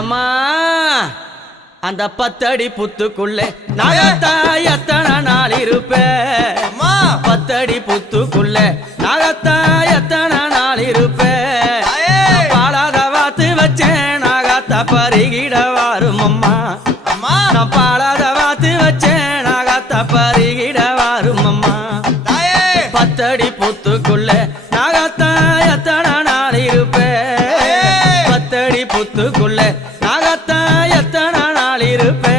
எம்மா அந்த 10 அடி புத்துக்குள்ளே நாகத்தா எத்தனை நாள் இருப்பேன் 10 அடி புத்துக்குள்ளே நாகத்தா எத்தனை நாள் இருப்பேன் பாலாத வாத்து வச்சேன் நாகத்தா பருகிட வாரும் அம்மா நான் பாலாத வாத்து வச்சேன் நாகத்தா பருகிட வாரும் அம்மா 10 அடி புத்துக்குள்ளே நாகத்தா எத்தனை நாள் இருப்பேன் 10 அடி புத்துக்குள்ளே நாகத்தா எத்தனை நாள் இருப்பேன்